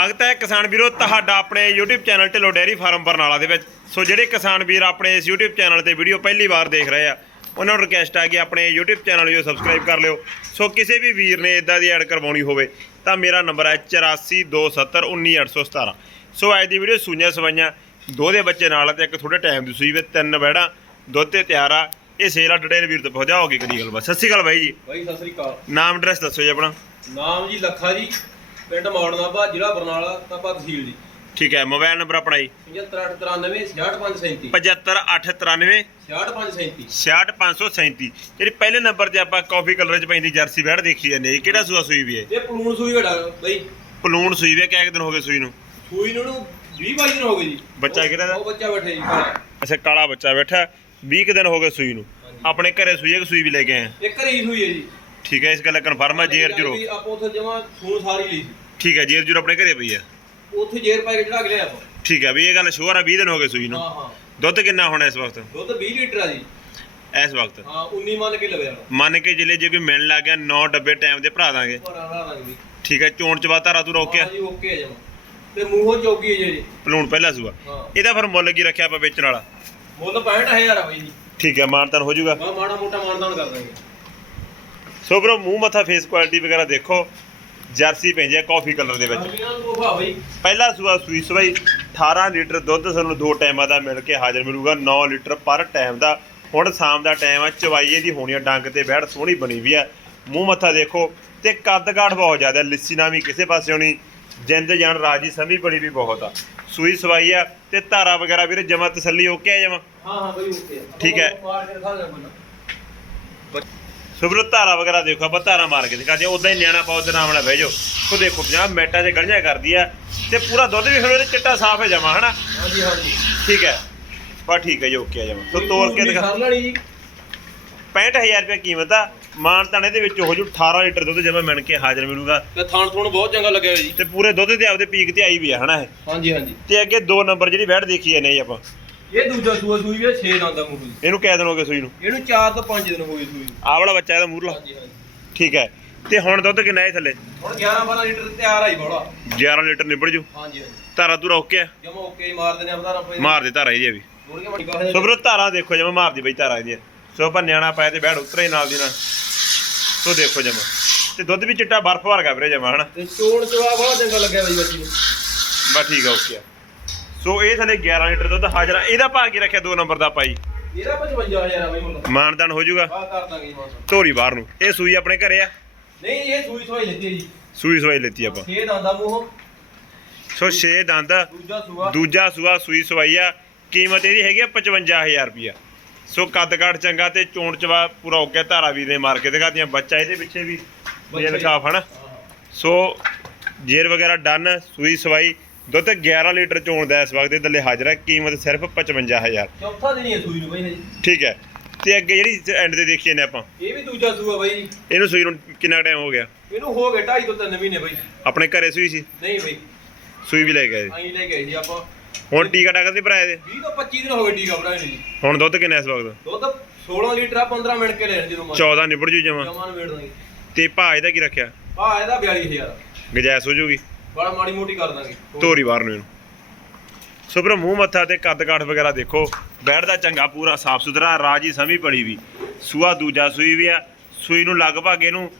ਸਵਾਗਤ ਹੈ ਕਿਸਾਨ ਵੀਰੋ ਤੁਹਾਡਾ ਆਪਣੇ YouTube channel Dhillon dairy farm Barnala ਦੇ ਵਿੱਚ। ਸੋ ਜਿਹੜੇ ਕਿਸਾਨ ਵੀਰ ਆਪਣੇ ਇਸ YouTube ਚੈਨਲ ਤੇ ਵੀਡੀਓ ਪਹਿਲੀ ਵਾਰ ਦੇਖ ਰਹੇ ਆ ਉਹਨਾਂ ਨੂੰ ਰਿਕਵੈਸਟ ਆ ਕਿ ਆਪਣੇ YouTube ਚੈਨਲ ਨੂੰ ਸਬਸਕ੍ਰਾਈਬ ਕਰ ਲਿਓ। ਸੋ ਕਿਸੇ ਵੀ ਵੀਰ ਨੇ ਇਦਾਂ ਦੀ ਐਡ ਕਰਵਾਉਣੀ ਹੋਵੇ ਤਾਂ ਮੇਰਾ ਨੰਬਰ ਹੈ 8427191817 ਸੋ ਅੱਜ ਦੀ ਵੀਡੀਓ ਸੂਈਆਂ ਸਵਾਈਆਂ ਦੋ ਦੇ ਬੱਚੇ ਨਾਲ ਤੇ ਇੱਕ ਥੋੜੇ ਟਾਈਮ ਦੀ ਸੂਈ ਵਿੱਚ ਤਿੰਨ ਬੈੜਾਂ ਦੁੱਧ ਤੇ ਤਿਆਰ ਆ। ਇਹ ਸੇਲ ਆ ਡਡੇਰ ਵੀਰ ਤੋਂ ਪਹੁੰਚਾ ਹੋਗੀ ਗੱਲ ਬਸ ਸਤਿ ਸ਼੍ਰੀ ਅਕਾਲ ਬਾਈ ਜੀ। ਬਾਈ ਸਤਿ ਸ੍ਰੀ ਅਕਾਲ। ਨਾਮ ਐਡਰੈਸ ਦੱਸੋ ਜੀ ਆਪਣਾ। ਨਾਮ ਜੀ ਲੱਖਾ ਜੀ। ਪਿੰਡ ਮੌੜਨਾਭਾ ਜ਼ਿਲ੍ਹਾ ਬਰਨਾਲਾ ਤਾਪਾ ਤਹਿਸੀਲ ਜੀ। ਠੀਕ ਹੈ ਮੋਬਾਈਲ ਨੰਬਰ ਆਪਣਾ ਜੀ। 7593 66537 75893 66537 66537 ਜਿਹੜੀ ਪਹਿਲੇ ਨੰਬਰ ਤੇ ਆਪਾਂ ਕਾਫੀ ਕਲਰ ਚ ਪੈਂਦੀ ਜਰਸੀ ਬੈੜ ਦੇਖੀ ਜਾਂਦੇ ਜੀ ਕਿਹੜਾ ਸੂਆ ਸੂਈ ਵੀ ਹੈ? ਇਹ ਪਲੂਣ ਸੂਈ ਵੜਾ ਬਾਈ। ਪਲੂਣ ਸੂਈ ਵੀ ਕਿੰਨੇ ਦਿਨ ਹੋ ਗਏ ਸੂਈ ਨੂੰ? ਸੂਈ ਨੂੰ 20 22 ਦਿਨ ਹੋ ਗਏ ਜੀ। ਬੱਚਾ ਕਿਹੜਾ ਦਾ? ਉਹ ਬੱਚਾ ਬੈਠੇ ਜੀ। ਅੱਛਾ ਕਾਲਾ ਬੱਚਾ ਬੈਠਾ। 20 ਕੁ ਦਿਨ ਹੋ ਗਏ ਸੂਈ ਨੂੰ। ਆਪਣੇ ਘਰੇ ਸੂਈ ਹੈ ਕਿ ਸੂਈ ਵੀ ਲੈ ਕੇ ਆਏ? ਇੱਕ ਘਰੀ ਸੂਈ ਹੈ ਜੀ। ਠੀਕ ਹੈ ਇਸ ਗੱਲ ਕਨਫਰਮ ਹੈ ਜੇਰ ਜੀਰੋ ਆਪਾਂ ਉੱਥੇ ਜਮਾ ਸੂਣ ਸਾਰੀ ਲਈ ਸੀ। ਠੀਕ ਹੈ ਜੇਰ ਜੀਰੋ ਆਪਣੇ ਘਰੇ ਪਈ ਆ। ਉੱਥੇ ਜੇਰ ਪਾ ਕੇ ਚੜਾ ਕੇ ਲਿਆ ਆਪਾਂ ਠੀਕ ਹੈ ਵੀ ਇਹ ਗੱਲ ਸ਼ੋਰ ਆ 20 ਦਿਨ ਹੋ ਗਏ ਸੂਈ ਨੂੰ। ਹਾਂ ਹਾਂ। ਦੁੱਧ ਕਿੰਨਾ ਹੋਣਾ ਇਸ ਵਕਤ? ਦੁੱਧ 20 ਲੀਟਰ ਆ ਜੀ। ਇਸ ਵਕਤ? ਹਾਂ 19 ਮੰਨ ਕੇ ਲਵੇ ਮੰਨ ਕੇ ਜਿਲੇ ਜੇ ਕੋਈ ਮਿਲਣ ਲੱਗ ਗਿਆ 9 ਡੱਬੇ ਟਾਈਮ ਦੇ ਭਰਾ ਦਾਂਗੇ। ਭਰਾ ਦਾਂਗੇ ਜੀ ਠੀਕ ਹੈ ਚੋਣ ਚ ਬਾਤਾਰਾ ਤੂੰ ਰੋਕਿਆ ਹਾਂ ਜੀ ਓਕੇ ਹੈ ਜਮਾ ਤੇ ਮੂੰਹੋਂ ਚੌਗੀ ਹੈ ਜੀ ਪਲੂਣ ਪਹਿਲਾ ਸੂਆ। ਇਹਦਾ ਫਿਰ ਮੁੱਲ ਕੀ ਰੱਖਿਆ ਆਪਾਂ ਵੇਚਣ ਵਾਲਾ? ਮੁੱਲ 65000 ਆ ਬਾਈ ਜੀ। ਠੀਕ ਹੈ ਮਾਨਤਨ ਹੋ ਜਾਊਗਾ। ਮਾੜਾ ਮੋਟਾ ਮਾਨਦਾਨ ਕਰ ਦਾਂਗੇ। ਸੋ ਬਰੋ ਮੂੰਹ ਮੱਥਾ ਫੇਸ ਕੁਆਲਿਟੀ ਵਗੈਰਾ ਦੇਖੋ। ਜਰਸੀ ਪੈਂਦੀ ਹੈ ਕਾਫੀ ਕਲਰ ਦੇ ਵਿੱਚ। ਪਹਿਲਾ ਸੂਆ ਸੂਈ ਸਵਾਈ 18 ਲੀਟਰ ਦੁੱਧ ਸਾਨੂੰ ਦੋ ਟਾਈਮਾਂ ਦਾ ਮਿਲ ਕੇ ਹਾਜ਼ਰ ਮਿਲੂਗਾ 9 ਲੀਟਰ ਪਰ ਟਾਈਮ ਦਾ। ਹੁਣ ਸ਼ਾਮ ਦਾ ਟਾਈਮ ਆ ਚਵਾਈਏ ਦੀ ਹੋਣੀ ਆ ਡੰਗ ਤੇ ਬੈੜ ਸੋਹਣੀ ਬਣੀ ਵੀ ਆ। ਮੂੰਹ ਮੱਥਾ ਦੇਖੋ ਤੇ ਕੱਦ ਕਾਠ ਬਹੁਤ ਜ਼ਿਆਦਾ ਲਿੱਸੀ ਨਾ ਵੀ ਕਿਸੇ ਪਾਸਿਓਂ ਨਹੀਂ ਜਿੰਦ ਜਾਨ ਰਾਜੀ ਸਮੀ ਬੜੀ ਵੀ ਬਹੁਤ ਆ। ਸੂਈ ਸਵਾਈ ਆ ਤੇ ਧਾਰਾ ਵਗੈਰਾ ਵੀਰੇ ਜਮਾ ਤਸੱਲੀ ਹੋ ਕੇ ਆ ਜਮਾ? ਹਾਂ ਹਾਂ ਬਾਈ ਓਕੇ। ਠੀਕ ਹੈ। ਆਪਾਂ ਮਾਰ ਕੇ ਦਿਖਾ ਦਿਆਂ ਬੰਦਾ ਸੁਬਰੋ ਧਾਰਾ ਵਗੈਰਾ ਦੇਖੋ ਆਪਾਂ ਧਾਰਾ ਮਾਰ ਕੇ ਦਿਖਾ ਦਿਆ ਉਦਾਂ ਹੀ ਨਿਆਣਾ ਪਾਉ ਨਾਮ ਨਾਲ ਬਹਿ ਜਾਓ। ਸੋ ਦੇਖੋ ਪੰਜਾਬ ਮੈਟਾਂ 'ਚ ਗੜੀਆਂ ਕਰਦੀ ਆ ਤੇ ਪੂਰਾ ਦੁੱਧ ਵੀ ਫਿਰ ਉਹਦੇ ਚਿੱਟਾ ਸਾਫ਼ ਹੈ ਜਮਾ ਹਨਾ? ਹਾਂਜੀ ਹਾਂਜੀ। ਠੀਕ ਹੈ। ਬਾ ਠੀਕ ਹੈ ਜੀ ਓਕੇ ਆ ਜਮਾ ਸੋ ਤੋੜ ਕੇ ਦਿਖਾ ਕਰ ਲੈਣੀ ਜੀ? 65000 ਰੁਪਏ ਕੀਮਤ ਆ। ਮਾਨ ਤਾਣੇ ਦੇ ਵਿੱਚ ਹੋ ਜੂ 18 ਲੀਟਰ ਦੁੱਧ ਜਮਾ ਮਿਣ ਕੇ ਹਾਜ਼ਰ ਮਿਲੂਗਾ। ਤੇ ਥਾਣ ਥੂਣ ਬਹੁਤ ਚੰਗਾ ਲੱਗਿਆ ਜੀ। ਤੇ ਪੂਰੇ ਦੁੱਧ ਦੇ ਆਪਦੇ ਪੀਕ ਤੇ ਆਈ ਵੀ ਆ ਹਨਾ ਇਹ? ਹਾਂਜੀ ਹਾਂਜੀ। ਤੇ ਅੱਗੇ ਦੋ ਨੰਬਰ ਜਿਹੜੀ ਵੈੜ ਦੇਖੀ ਜਾਂਦੇ ਆਪਾਂ। ਇਹ ਦੂਜਾ ਸੂਆ ਸੂਈ ਵੀ 6 ਦੰਦ ਦਾ ਮੂੰਹ ਜੀ ਇਹਨੂੰ ਕਿਹ ਦਿਨ ਹੋ ਗਏ ਸੂਈ ਨੂੰ? ਇਹਨੂੰ 4 ਤੋਂ 5 ਦਿਨ ਹੋ ਗਏ ਸੂਈ ਨੂੰ। ਆਹ ਵਾਲਾ ਬੱਚਾ ਇਹਦਾ ਮੂਰਲਾ ਹਾਂਜੀ ਹਾਂਜੀ। ਠੀਕ ਹੈ। ਤੇ ਹੁਣ ਦੁੱਧ ਕਿੰਨਾ ਹੈ ਥੱਲੇ? ਹੁਣ 11 12 ਲੀਟਰ ਤਿਆਰ ਆਈ ਬੋਲਾ 11 ਲੀਟਰ ਨਿਬੜ ਜੂ। ਹਾਂਜੀ ਹਾਂਜੀ। ਧਾਰਾ ਤੂੰ ਰੋਕ ਕੇ ਜਮਾ ਓਕੇ ਹੀ ਮਾਰ ਦਿੰਦੇ ਆਪਾਂ ਤਾਂ ਮਾਰ ਦੇ ਧਾਰਾ ਇਹਦੀ ਵੀ। ਮੁੜ ਕੇ ਮੜੀ ਗਾਹ ਸੋ ਵੀਰੋ ਧਾਰਾਂ ਦੇਖੋ ਜਮਾ ਮਾਰਦੀ ਬਈ ਧਾਰਾਂ ਇਹਦੀਆਂ। ਸੋ ਆਪਾਂ ਨਿਆਣਾ ਪਾਇਆ ਤੇ ਬੈੜ ਉਤਰੇ ਨਾਲ ਦੀ ਨਾਲ। ਸੋ ਦੇਖੋ ਜਮਾ। ਤੇ ਦੁੱਧ ਵੀ ਚਿੱਟਾ ਬਰਫ ਵਰਗਾ ਵੀਰੇ ਜਮਾ ਹਨਾ? ਤੇ ਚੋਣ ਚਵਾ ਬੜਾ ਚੰਗਾ ਲੱਗਿਆ ਬਾਈ ਬੱਚੀ ਨੂੰ। ਬਸ ਠੀਕ ਆ ਓਕੇ ਆ। ਸੋ ਇਹ ਥੱਲੇ 11 ਲੀਟਰ ਦੁੱਧ ਹਾਜ਼ਰ ਆ। ਇਹਦਾ ਭਾਅ ਕੀ ਰੱਖਿਆ? ਦੋ ਨੰਬਰ ਦਾ ਪਾਈ ਇਹਦਾ 55000 ਆ ਬਾਈ ਮਾਨਦਾਨ ਹੋ ਜਾਊਗਾ। ਆ ਕਰ ਦਾਂਗੇ ਜੀ ਮਾਨ ਧੋਰੀ ਬਾਹਰ ਨੂੰ। ਇਹ ਸੂਈ ਆਪਣੇ ਘਰੇ ਆ? ਨਹੀਂ ਇਹ ਸੂਈ ਸਵਾਈ ਲੈਤੀ ਹੈ ਜੀ। ਸੂਈ ਸਵਾਈ ਲੈਤੀ ਆਪਾਂ। 6 ਦੰਦ ਮੂੰਹ। ਸੋ 6 ਦੰਦ। ਦੂਜਾ ਸੂਆ। ਦੂਜਾ ਸੂਆ ਸੂਈ ਸਵਾਈ ਆ। ਕੀਮਤ ਇਹਦੀ ਹੈਗੀ ਆ 55000 ਰੁਪਿਆ ਸੋ ਕੱਦ ਕਾਠ ਚੰਗਾ ਤੇ ਚੋਣ ਚਵਾ ਪੂਰਾ ਹੋ ਗਿਆ ਧਾਰਾ ਵੀ ਨੇ ਮਾਰ ਕੇ ਦਿਖਾਤੀਆਂ। ਬੱਚਾ ਇਹਦੇ ਪਿੱਛੇ ਵੀ। ਬੇਲ ਕਾਫ ਹਨਾ ਸੋ ਜੇਰ ਵਗੈਰਾ ਡਨ ਸੂਈ ਸਵਾਈ। ਦੁੱਧ 11 ਲੀਟਰ ਚੋਣ ਦਾ ਇਸ ਵਕਤ ਇਹਦੇ ਹਾਜ਼ਰ ਹੈ ਕੀਮਤ ਸਿਰਫ 55000 ਚੌਥਾ ਦਿਨ ਹੀ ਹੈ ਸੂਈ ਨੂੰ ਬਾਈ ਹਜੇ। ਠੀਕ ਹੈ। ਤੇ ਅੱਗੇ ਜਿਹੜੀ ਐਂਡ ਤੇ ਦੇਖੀਏ ਨੇ ਆਪਾਂ। ਇਹ ਵੀ ਦੂਜਾ ਸੂਆ ਬਾਈ। ਇਹਨੂੰ ਸੂਈ ਨੂੰ ਕਿੰਨਾ ਟਾਈਮ ਹੋ ਗਿਆ? ਇਹਨੂੰ ਹੋ ਗਏ 2.5 ਤੋਂ 3 ਮਹੀਨੇ ਬਾਈ। ਆਪਣੇ ਘਰੇ ਸੂਈ ਸੀ? ਨਹੀਂ ਬਾਈ। ਸੂਈ ਵੀ ਲੈ ਗਏ ਆਈ ਲੈ ਗਏ ਜੀ ਆਪਾਂ। ਹੁਣ ਟੀਕਾ ਟਾਕਾ ਨਹੀਂ ਭਰਾਇਆ ਇਹਦੇ? 20 ਤੋਂ 25 ਦਿਨ ਹੋ ਗਏ ਟੀਕਾ ਭਰਾਏ ਨੂੰ ਜੀ। ਹੁਣ ਦੁੱਧ ਕਿੰਨਾ ਇਸ ਵਕਤ? ਦੁੱਧ 16 ਲੀਟਰ ਆ 15 ਮਿੰਟ ਕੇ ਲੈਣ ਜਦੋਂ ਮਰ 14 ਨਿਬੜ ਜੂ ਜਮਾ। ਜਮਾਨ ਵੇੜ ਦਾਂਗੇ। ਤੇ ਭਾਅ ਇਹਦਾ ਕੀ ਰੱਖਿਆ? ਆ ਇਹਦਾ 42000 ਗਜੈਸ ਹੋ ਜੂਗੀ? ਬੜਾ ਮਾੜੀ ਮੋਟੀ ਕਰ ਦਾਂਗੇ। ਧੋਰੀ ਬਾਹਰ ਨੂੰ ਇਹਨੂੰ। ਸੋ ਵੀਰੋ ਮੂੰਹ ਮੱਥਾ ਤੇ ਕੱਦ ਕਾਠ ਵਗੈਰਾ ਦੇਖੋ। ਬੈਠਦਾ ਚੰਗਾ ਪੂਰਾ ਸਾਫ਼ ਸੁਥਰਾ ਰਾਜੀ ਸਮੀ ਪੜੀ ਵੀ। ਸੂਆ ਦੂਜਾ ਸੂਈ ਵੀ ਆ। ਸੂਈ ਨੂੰ ਲਗਭਗ ਇਹਨੂੰ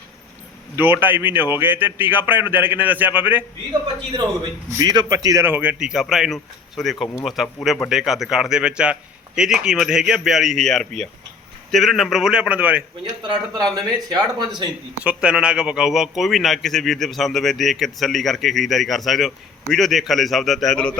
2.5 ਮਹੀਨੇ ਹੋ ਗਏ ਤੇ ਟੀਕਾ ਭਰਾਏ ਨੂੰ ਦਿਨ ਕਿੰਨੇ ਦੱਸਿਆ ਆਪਾਂ ਵੀਰੇ? 20 ਤੋਂ 25 ਦਿਨ ਹੋ ਗਏ ਬਾਈ। 20 ਤੋਂ 25 ਦਿਨ ਹੋ ਗਏ ਟੀਕਾ ਭਰਾਏ ਨੂੰ। ਸੋ ਦੇਖੋ ਮੂੰਹ ਮੱਥਾ ਪੂਰੇ ਵੱਡੇ ਕੱਦ ਕਾਠ ਦੇ ਵਿੱਚ ਆ। ਇਹਦੀ ਕੀਮਤ ਹੈਗੀ ਆ 42000 ਰੁਪਿਆ ਤੇ ਵੀਰੇ ਨੰਬਰ ਬੋਲੇ ਆਪਣਾ ਦੁਬਾਰੇ। 7593 66537 ਸੋ ਤਿੰਨ ਨਗ ਪਕਾਊਗਾ ਕੋਈ ਵੀ ਨਗ ਕਿਸੇ ਵੀਰ ਦੇ ਪਸੰਦ ਹੋਵੇ ਦੇਖ ਕੇ ਤਸੱਲੀ ਕਰਕੇ ਖਰੀਦਦਾਰੀ ਕਰ ਸਕਦੇ ਹੋ। ਵੀਡੀਓ ਦੇਖਣ ਲਈ ਸਭ ਦਾ ਤਹਿ ਦਿਲੋਂ